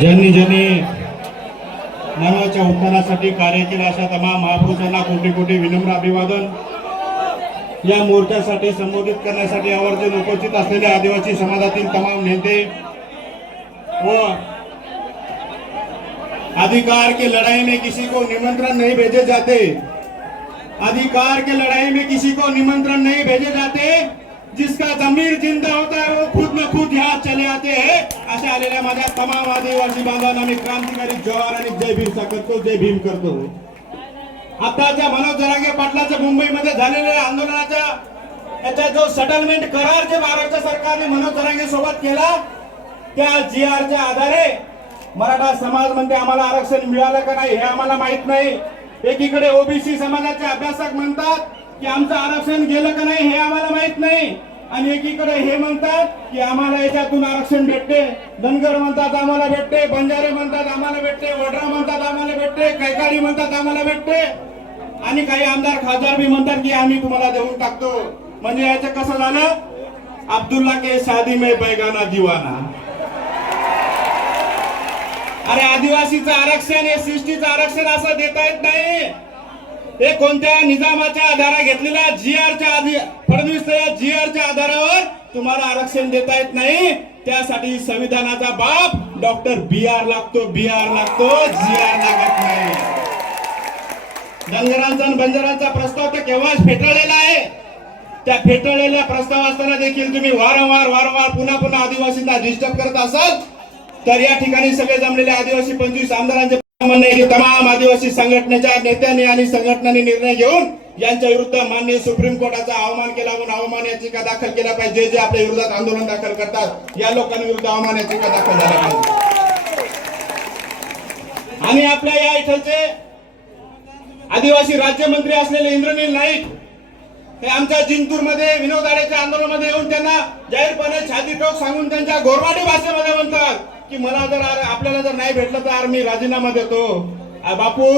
ज्यांनी ज्यांनी मानवाच्या उत्थानासाठी कार्य केलं अशा तमाम महापुरुषांना कोटी कोटी विनम्र अभिवादन. या मोर्चासाठी संबोधित करण्यासाठी आवर्जून उपस्थित असलेले आदिवासी समाजातील तमाम नेते व अधिकार के लड़ाई में किसी को निमंत्रण नहीं भेजे जाते. अधिकार के लड़ाई में किसी को निमंत्रण नहीं भेजे जाते. जिसका जमीर जिंदा होता है वो खुद न खुद यहाँ चले आते हैं। असे आलेल्या माझ्या तमाम आदिवासी बांधवांना मी क्रांतिकारी जवाहर आणि जय भीम करतो जय भीम करतो आताच्या मनोज जरांगे पाटलाच्या मुंबईमध्ये झालेल्या आंदोलनाच्या याचा जो सेटलमेंट करार जे महाराष्ट्र सरकारने मनोज जरांगे सोबत केला त्या जी आरच्या आधारे मराठा समाज म्हणते आम्हाला आरक्षण मिळालं का नाही हे आम्हाला माहीत नाही. एकीकडे ओबीसी समाजाचे अभ्यासक म्हणतात की आमचं आरक्षण गेलं का नाही हे आम्हाला माहीत नाही. आणि एकीकडे हे म्हणतात की आम्हाला याच्यातून आरक्षण भेटते. धनगर म्हणतात आम्हाला भेटते बंजारे म्हणतात आम्हाला भेटते वडरा म्हणतात आम्हाला भेटते कैकारी म्हणतात आम्हाला भेटते. आणि काही आमदार खासदार बी म्हणतात की आम्ही तुम्हाला देऊन टाकतो. म्हणजे याचं कसं झालं? अब्दुल्ला के शादी में बैगाना दिवाना. अरे आदिवासीचं आरक्षण हे सृष्टीचं आरक्षण असं देता येत नाही. हे कोणत्या निजामाच्या आधारा घेतलेल्या जी आरच्या आधी फडणवीस जी आरच्या आधारावर तुम्हाला आरक्षण देता येत नाही? त्यासाठी संविधानाचा बाप डॉक्टर बी आर लागतो बी आर लागतो जी आर लागत नाही. धनगरांचा आणि बंजारांचा प्रस्ताव तर केव्हाच फेटाळलेला आहे. त्या फेटाळलेल्या प्रस्ताव असताना देखील तुम्ही वारंवार वारंवार पुन्हा पुन्हा आदिवासींना डिस्टर्ब करत असाल. तर या ठिकाणी सगळे जमलेले आदिवासी पंचवीस आमदारांचे म्हणणे आहे की तमाम आदिवासी संघटनेच्या नेत्यांनी आणि संघटनांनी निर्णय घेऊन यांच्या विरुद्ध माननीय सुप्रीम कोर्टाचा अवमान केला म्हणून अवमान याचिका दाखल केला पाहिजे. जे जे आपल्या विरोधात आंदोलन दाखल करतात या लोकांविरुद्ध अवमान याचिका दाखल झाल्या पाहिजे. आणि आपल्या या इथलचे आदिवासी राज्यमंत्री असलेले इंद्रनील नाईक हे आमच्या जिंतूरमध्ये विनोद आंदोलनामध्ये येऊन त्यांना जाहीरपणे छाती टोक सांगून त्यांच्या गोरवाडी भाषेमध्ये म्हणतात. की मला जर आपल्याला जर नाही भेटलं तर मी राजीनामा देतो. बापू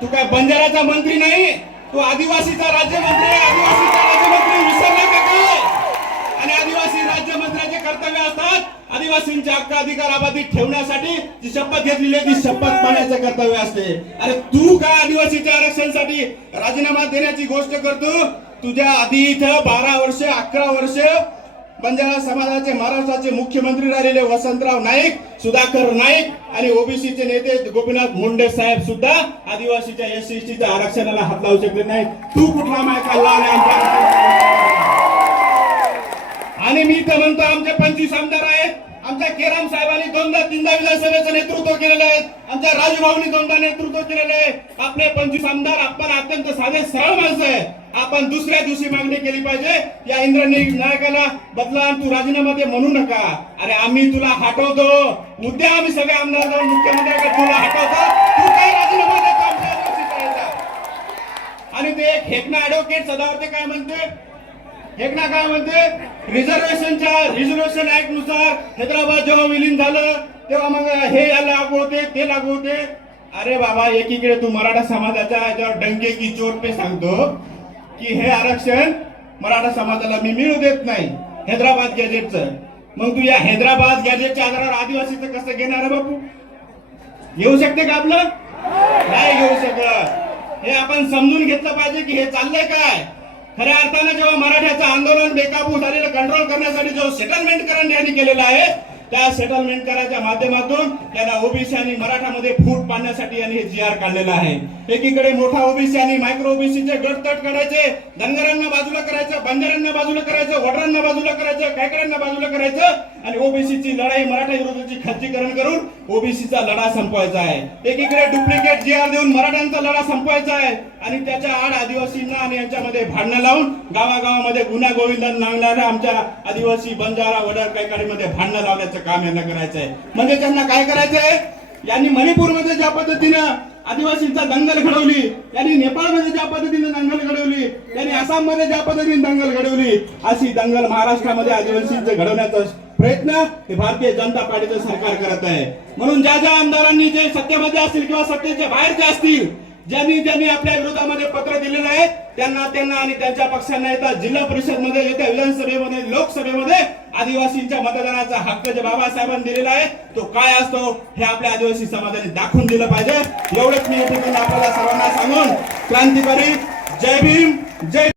तू काय बंजाराचा मंत्री नाही? तू आदिवासीचा राज्यमंत्री आदिवासीचा राज्यमंत्री विसरला का काय आणि आदिवासी राज्यमंत्र्याचे कर्तव्य असतात आदिवासींचे हक्क अधिकार अबाधित ठेवण्यासाठी जी शपथ घेतलेली आहे ती शपथ पाण्याचे कर्तव्य असते. अरे तू काय आदिवासीच्या आरक्षणसाठी राजीनामा देण्याची गोष्ट करतो? तुझ्या आधी इथं बारा वर्ष अकरा वर्ष बंजारा समाजाचे महाराष्ट्राचे मुख्यमंत्री राहिलेले वसंतराव नाईक सुधाकर नाईक आणि ओबीसीचे नेते गोपीनाथ मुंडे साहेब सुद्धा आदिवासीच्या एस सी आरक्षणाला हात लावू शकले नाही तू कुठला मायका काढला आणि आणि मी तर म्हणतो आमचे पंचवीस आमदार आहेत. आमच्या केराम साहेबांनी दोनदा तीनदा विधानसभेचं नेतृत्व केलेलं आहे. आमच्या राजूभाऊनी दोनदा नेतृत्व केलेलं आहे. आपले पंचवीस आमदार आपण अत्यंत साधे सरळ माणसं आहे आपण दुसऱ्या दिवशी मागणी केली पाहिजे. या इंद्रनी नायकाला बदला तू राजीनामा दे म्हणू नका. अरे आम्ही तुला हटवतो. उद्या आम्ही सगळे आमदार जाऊन मुख्यमंत्र्याकडे तुला हटवतो. तू काही राजीनामा देतो आमच्या आणि ते एक हेकना ऍडव्होकेट सदावर्ते काय म्हणते? हेकना काय म्हणते? रिझर्वेशनच्या रिझर्वेशन ऍक्टनुसार हैदराबाद जेव्हा विलीन झालं तेव्हा मग हे लागू होते ते लागू होते. अरे बाबा एकीकडे तू मराठा समाजाच्या याच्यावर डंके की चोर पे सांगतो. की हे आरक्षण मराठा समाजाला मी मिळू देत नाही हैदराबाद गॅजेटचं मग तू या हैदराबाद गॅजेटच्या आधारावर आदिवासीचं कसं घेणार बापू? येऊ शकते का आपलं? नाही घेऊ शकत. हे आपण समजून घेतलं पाहिजे की हे चाललंय काय. खऱ्या अर्थानं जेव्हा मराठ्याचं आंदोलन बेकाबू झालेलं कंट्रोल करण्यासाठी जो सेटलमेंट करण यांनी केलेला आहे त्या सेटलमेंट करायच्या माध्यमातून त्यांना ओबीसी आणि मराठामध्ये फूट पाडण्यासाठी यांनी हे जी आर काढलेला आहे. एकीकडे मोठा ओबीसी आणि मायक्रो ओबीसीचे गट तट काढायचे धनगरांना बाजूला करायचं बंजारांना बाजूला करायचं वडरांना बाजूला करायचं कायकरांना बाजूला करायचं आणि ओबीसीची लढाई मराठा विरोधाची खच्चीकरण करून ओबीसीचा लढा संपवायचा आहे. एकीकडे डुप्लिकेट जी आर देऊन मराठ्यांचा लढा संपवायचा आहे आणि त्याच्या आड आदिवासींना आणि यांच्यामध्ये भांडणं लावून गावागावामध्ये गुन्हा गोविंद नांगणाऱ्या आमच्या आदिवासी बंजारा वडर कैकाडीमध्ये भांडणं लावण्याचं काम यांना करायचं आहे. म्हणजे त्यांना काय करायचंय यांनी मणिपूरमध्ये ज्या पद्धतीनं आदिवासींचा दंगल घडवली त्यांनी नेपाळमध्ये ज्या पद्धतीने दंगल घडवली त्यांनी आसाममध्ये ज्या पद्धतीने दंगल घडवली अशी दंगल महाराष्ट्रामध्ये आदिवासींचे घडवण्याचा प्रयत्न हे भारतीय जनता पार्टीचं सरकार करत आहे. म्हणून ज्या ज्या आमदारांनी जे सत्तेमध्ये असतील किंवा सत्तेच्या बाहेरचे असतील ज्यांनी ज्यांनी आपल्या विरोधामध्ये पत्र दिलेलं आहे त्यांना त्यांना आणि त्यांच्या पक्षांना येतात जिल्हा परिषदमध्ये येत्या विधानसभेमध्ये लोकसभेमध्ये आदिवासींच्या मतदानाचा हक्क जे बाबासाहेबांनी दिलेला आहे तो काय असतो हे आपल्या आदिवासी समाजाने दाखवून दिलं पाहिजे. एवढंच मी या ठिकाणी आपल्याला सर्वांना सांगून क्रांतिकारी जय भीम जय